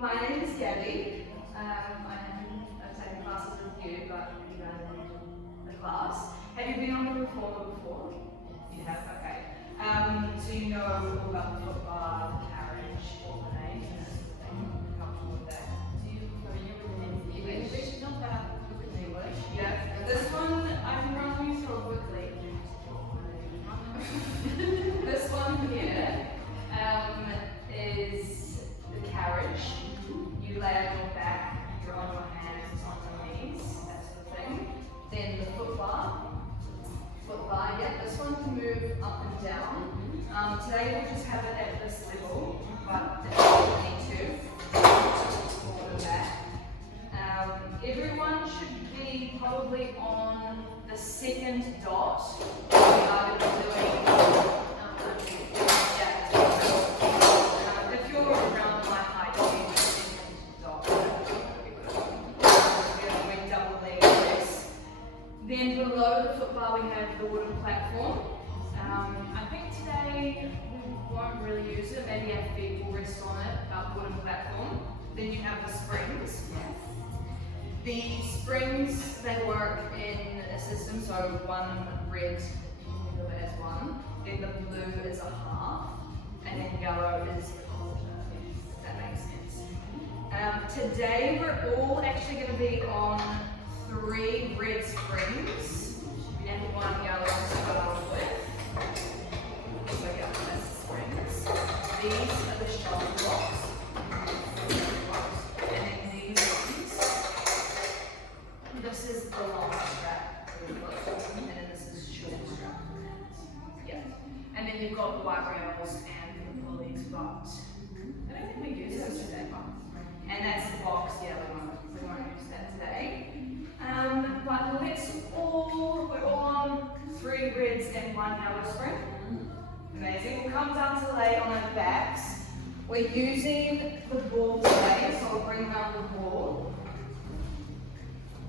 My name is Gabby. I'm taking classes with you, but you guys are in the class. Have you been on the reformer before? You have, okay. So you know all about the footbar, the carriage, all the names, and that sort of thing. You're comfortable with that? Do you familiar with English? No, but look at English. Yeah. This one I can run you through quickly. This one here is the carriage. You lay on your back, you're on your hands, on your knees, that sort of thing. Then the footbar, yeah, this one can move up and down. Today we'll just have it at this level, but if you need to, just forward and back. Everyone should be probably on the second dot. We are going to be doing, if you're around my height, you'll be the second dot. We're doing double leg press. Then below the footbar we have the wooden platform. I think today we won't really use it. Maybe our feet will rest on it, wooden platform. Then you have the springs. The springs, they work in a system, so one red, you can think of it as one, then the blue is a half, and then yellow is a quarter, if that makes sense. Today we're all actually going to be on 3 red springs and 1 yellow to start with. So yeah, that's the springs. These are the shoulder blocks. And then these ones. This is the long strap for the foot, and then this is short strap. Yeah. And then you've got the white rails and the pulleys, but I don't think we use those today. And that's the box, yeah, we won't use that today. But we're all on 3 reds and 1 yellow spring. Amazing. We'll come down to lay on our backs. We're using the ball today, so we'll bring around the ball.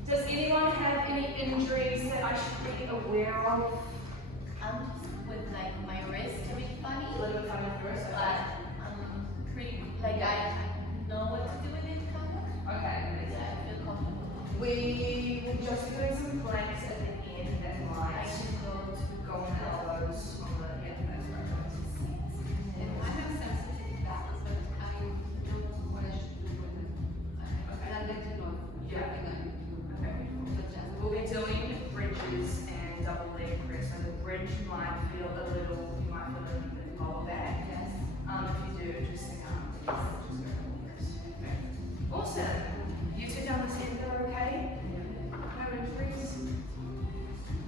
Does anyone have any injuries that I should be aware of? With like my wrist a bit funny, A little bit funny with the wrist, but okay. pretty like I know what to do with it kind of. Okay. Yeah, I feel comfortable. We will just be doing some planks at the end that might go on the elbows on the that's right. I have sensitive back, but I don't know what I should do with it. And I'll let you know. Yeah. Okay. We'll be doing bridges and double leg press. So the bridge might feel a little bit lower back. Yes. If you do, just go press. Okay. Awesome. You two down the center, okay? No injuries.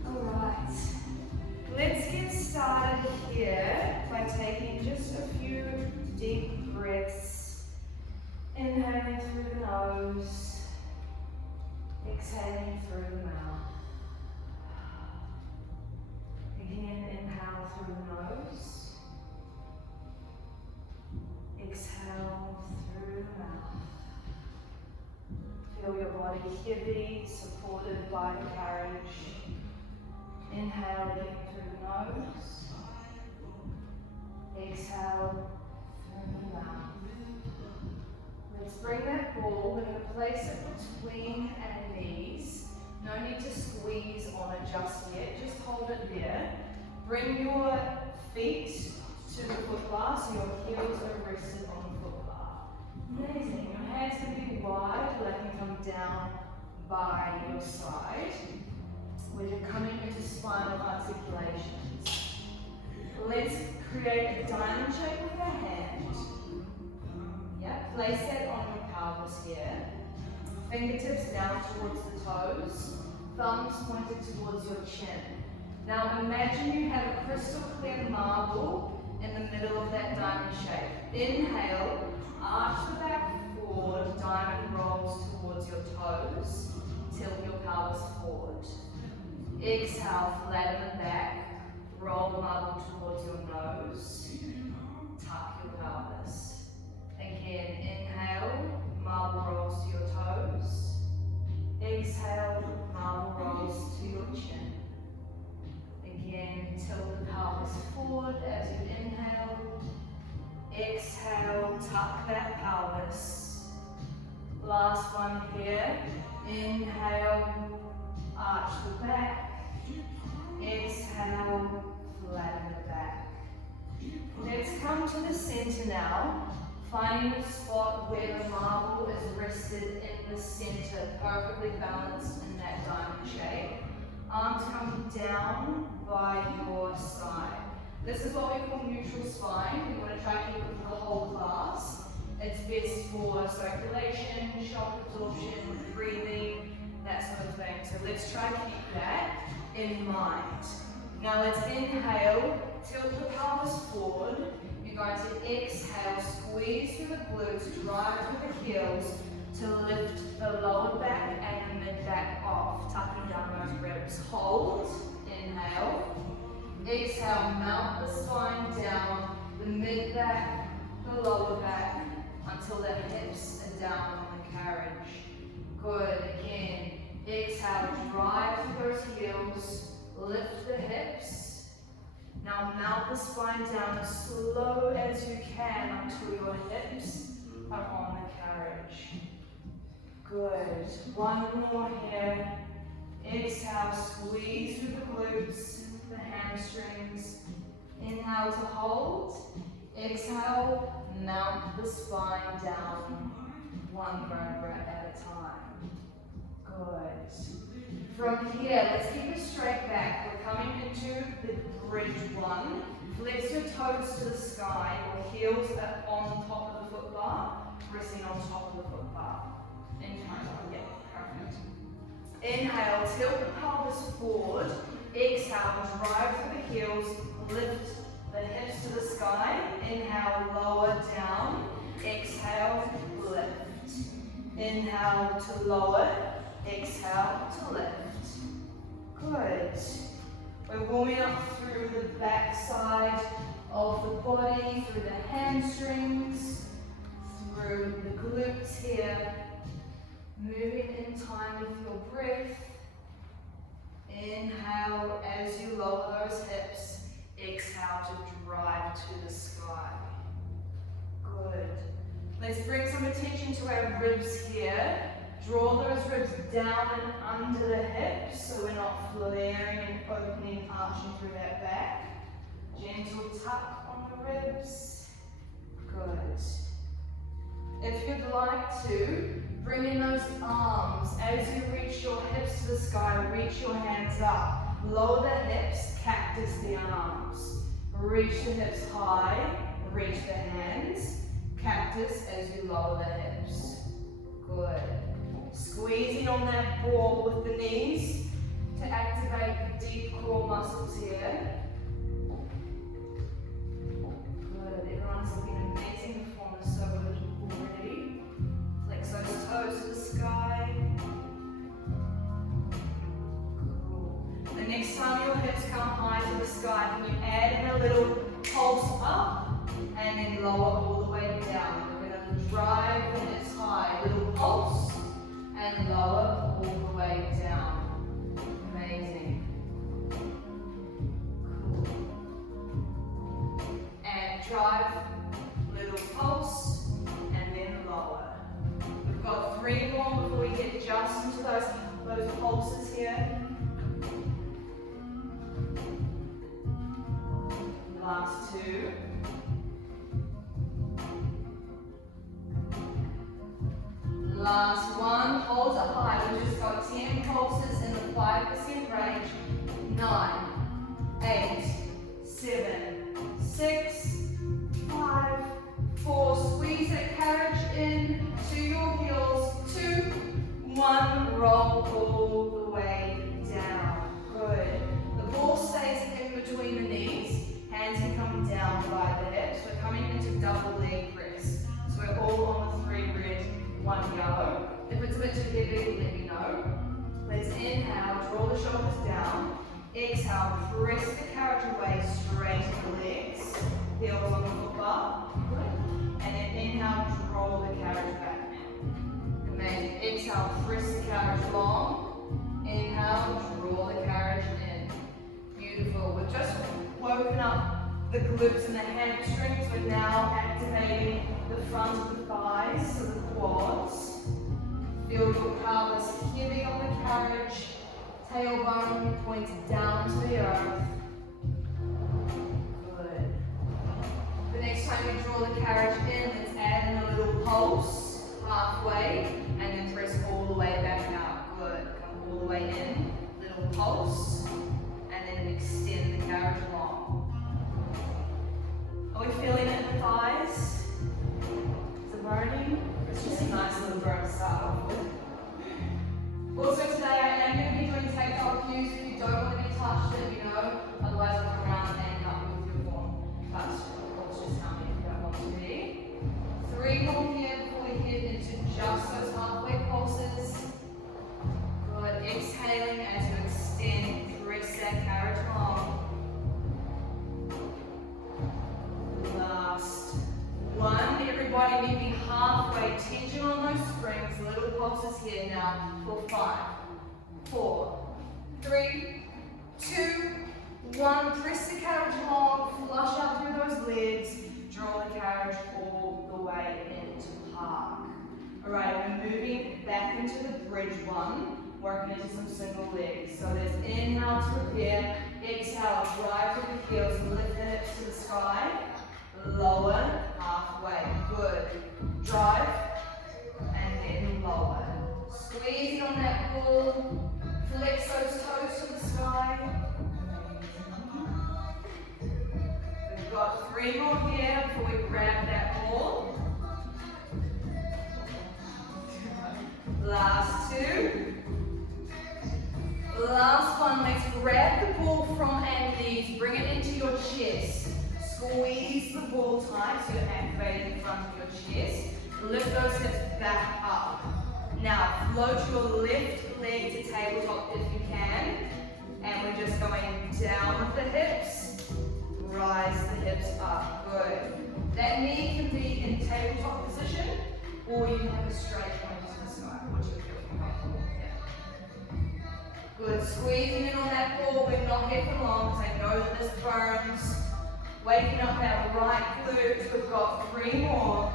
All right. Let's get started here by taking just a few deep breaths. Inhaling through the nose. Exhaling through the mouth. Again, inhale through the nose. Exhale through the mouth. Feel your body heavy, supported by the carriage. Inhale again through the nose. Exhale through the mouth. Let's bring that ball, we're going to place it between our knees. No need to squeeze on it just yet, just hold it there. Bring your feet to the footbar so your heels are rested on the footbar. Amazing. Your hands can be wide, they can come down by your side. Where you're coming into spinal articulations. Let's create a diamond shape with our hand. Yeah, place that on your pelvis here. Fingertips down towards the toes. Thumbs pointed towards your chin. Now imagine you have a crystal clear marble in the middle of that diamond shape. Inhale, arch the back forward, diamond rolls towards your toes. Tilt your pelvis forward. Exhale, flatten the back. Roll the marble towards your nose. Tuck your pelvis. Again, inhale, marble rolls to your toes. Exhale, marble rolls to your chin. Again, tilt the pelvis forward as you inhale. Exhale, tuck that pelvis. last one here. Inhale, arch the back. Exhale, flatten the back. Let's come to the center now, finding the spot where the marble is rested in the center, perfectly balanced in that diamond shape. Arms coming down by your side. This is what we call neutral spine. We want to try to keep it for the whole class. It's best for circulation, shock absorption, breathing, that sort of thing. So let's try to keep that in mind. Now let's inhale, tilt the pelvis forward. You're going to exhale, squeeze through the glutes, drive through the heels to lift the lower back and the mid back off, tucking down those ribs. Hold, inhale. Exhale, mount the spine down, the mid back, the lower back, until the hips are down on the carriage. Good, again. Exhale, drive through those heels, lift the hips. Now mount the spine down as slow as you can until your hips are on the carriage. Good. One more here. Exhale, squeeze through the glutes, the hamstrings. Inhale to hold. Exhale, mount the spine down, one vertebra at a time. Good. From here, let's keep it straight back. We're coming into the bridge one. Flex your toes to the sky, or heels are on top of the foot bar, resting on top of the foot bar. Yeah, perfect. Inhale, tilt the pelvis forward. Exhale, drive through the heels, lift the hips to the sky. Inhale, lower down. Exhale, lift. Inhale to lower. Exhale to lift. Good. We're warming up through the back side of the body, through the hamstrings, through the glutes here. Moving in time with your breath. Inhale as you lower those hips. Exhale to drive to the sky. Good. Let's bring some attention to our ribs here. Draw those ribs down and under the hips so we're not flaring and opening, arching through that back. Gentle tuck on the ribs. Good. If you'd like to, bring in those arms. As you reach your hips to the sky, reach your hands up. Lower the hips, cactus the arms. Reach the hips high, reach the hands. Cactus as you lower the hips. Good. Squeezing on that ball with the knees to activate the deep core muscles here. Good. Everyone's looking amazing. The form is so good already. Flex those toes to the sky. Cool. The next time your hips come high to the sky, can you add in a little pulse up and then lower all the way down. We're going to drive the hips high. Little pulse and lower all the way down. Amazing. Cool. And drive, little pulse, and then lower. We've got 3 more before we get just into those pulses here. Last 2. Last 1, hold it high. We just got 10 pulses in the 5% range. 9, 8, 7, 6, 5, 4. Squeeze that carriage in to your heels. 2, 1. Roll all the way down. Good. The ball stays in between the knees. Hands can come down by the hips. We're coming into double leg press. So we're all on the 3 red, 1 yellow. If it's a bit too heavy, let me know. Let's inhale, draw the shoulders down. Exhale, press the carriage away, straighten the legs. Heels on the foot bar. And then inhale, draw the carriage back. Amazing. Exhale, press the carriage long. Inhale, draw the carriage in. Beautiful. We've just woken up the glutes and the hamstrings. We're now activating the front of the thighs, so the quads. carriage. Tailbone points down to the earth. Good. The next time you draw the carriage in, let's add in a little pulse halfway and then press all the way back out. Good. Come all the way in, little pulse, and then extend the carriage long. Are we feeling it in the thighs? Is it burning? It's just a nice little burn to start off with. Also today I am going to be doing tactile cues. If you don't want to be touched, let me know. Otherwise I'll come around and help you with your form. But of course just tell me if you don't want to be. 3 more here before we head into just those halfway pulses. Good. Exhaling as you extend, press that carriage long. Last one. Everybody meet me halfway. Tension on those springs. Little pulses here now. For 5, 4, 3, 2, 1. Press the carriage long. Flush up through those legs. Draw the carriage all the way into park. Alright, we're moving back into the bridge one. Working into some single legs. So there's inhale to prepare. Exhale, drive through the heels. Lift the hips to the sky. Lower, halfway. Good. Drive, and then lower. Squeeze on that ball. Flex those toes to the sky. We've got 3 more here before we grab that ball. Last 2. Last one, let's grab the ball from our knees, bring it into your chest. Squeeze the ball tight so you're activating the front of your chest. Lift those hips back up. Now, float your left leg to tabletop if you can. And we're just going down with the hips. Rise the hips up. Good. That knee can be in tabletop position, or you can have a straight point to the sky, which you feel comfortable. Good. Squeezing in on that ball, but not here for long, because I know that this burns. Waking up that right glute. We've got 3 more.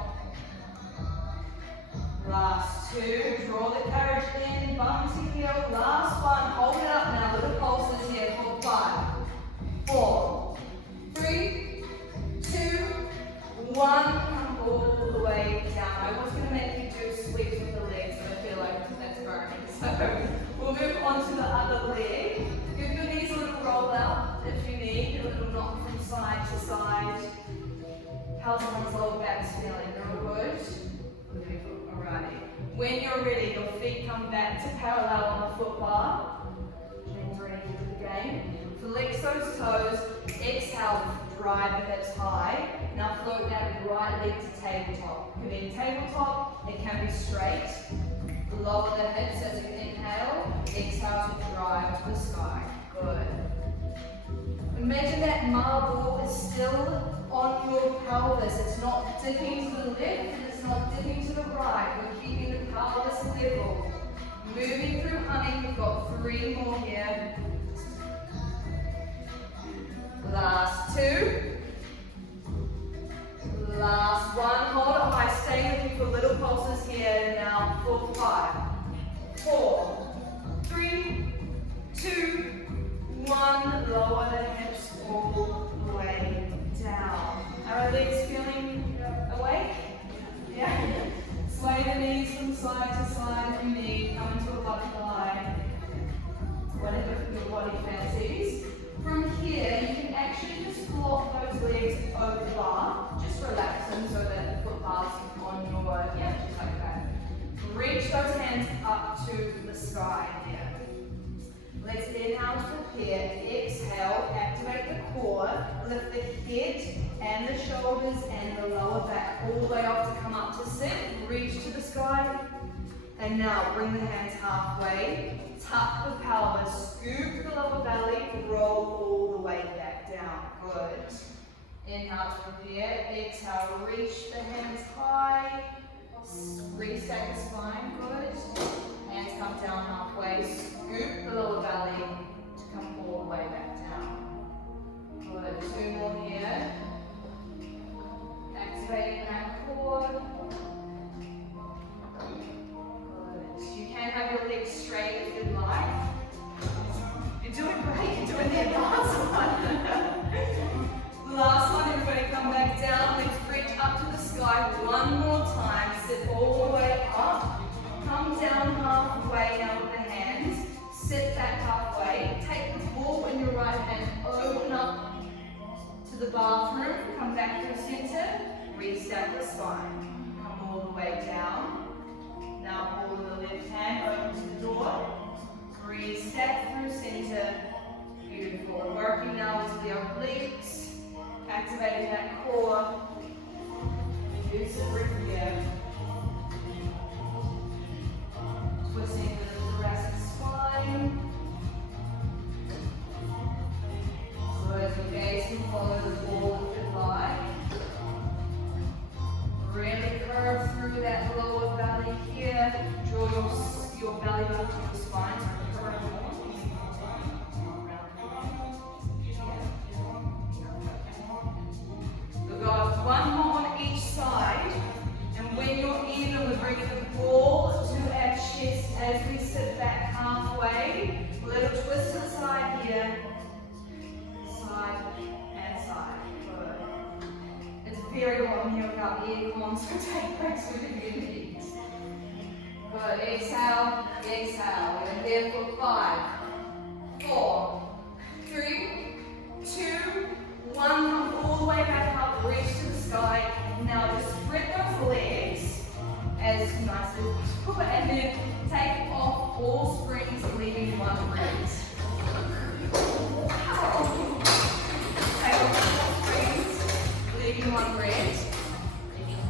Last 2. Draw the carriage in. Bum to heel. Last one. Hold it up now. Little pulses here for 5, 4, 3, 2, 1. Come all the way down. I was going to make you do sweeps with the legs, but I feel like that's burning. So we'll move on to the other leg. Give your knees a little roll out if you need. A little knock from side to side. How's someone's lower back's feeling? Real good? Alrighty. When you're ready, your feet come back to parallel on the foot bar. James ready for the game. Flex those toes. Exhale, drive the hips high. Now float that right leg to tabletop. It can be tabletop, it can be straight. Lower the hips as you inhale. Exhale to drive to the sky. Good. Imagine that marble is still on your pelvis. It's not dipping to the left and it's not dipping to the right. We're keeping the pelvis level. Moving through honey, we've got 3 more here. Last 2. Last 1. Hold it high. Stay with you for little pulses here. Now for 5, 4, 3, 2, 1. Lower the hips all the way down. Are our legs feeling awake? Yeah? Sway the knees from side to side if you need. Come into a butterfly. Whatever your body fancies. From here, you can actually just flop those legs over the bar. Just relax them so that the foot bar's on your, just like that. Reach those hands up to the sky here. Let's inhale to prepare. Exhale, activate the core. Lift the head and the shoulders and the lower back all the way up to come up to sit. Reach to the sky. And now bring the hands halfway. Tuck the pelvis. Scoop the lower belly. Roll all the way back down. Good. Inhale to prepare. Exhale, reach the hands high. Reset the spine. Good. Hands come down halfway. Scoop the lower belly to come all the way back down. Good. 2 more here. Activating that core. Good. You can have your legs straight if you'd like. when the last one. Last one, everybody come back down. Let's reach up to the sky one more time. Sit all the way up. Come down halfway now with the hands. Sit back halfway. Take the ball in your right hand. Open up to the bathroom. Come back through center. Restack the spine. Come all the way down. Now ball in the left hand. Open to the door. Restack through center. Beautiful. We're working now into the obliques. Activating that core. Use the breath here. Twisting the thoracic spine. So as your gaze can follow the ball if you like. Really curve through that lower belly here. Draw your belly up to your spine. So curve more. We've got one more on each side. And when you're even, we bring the ball to our chest as we sit back halfway. A little twist to the side here. Side and side. Good. It's very warm here without the aircon, so take breaks with your knees. Good. Exhale, exhale. We're here for 5, 4, 3, 2, 1. Come all the way back up, reach to the sky. Now just spread those legs as nice as possible, and then take off all spread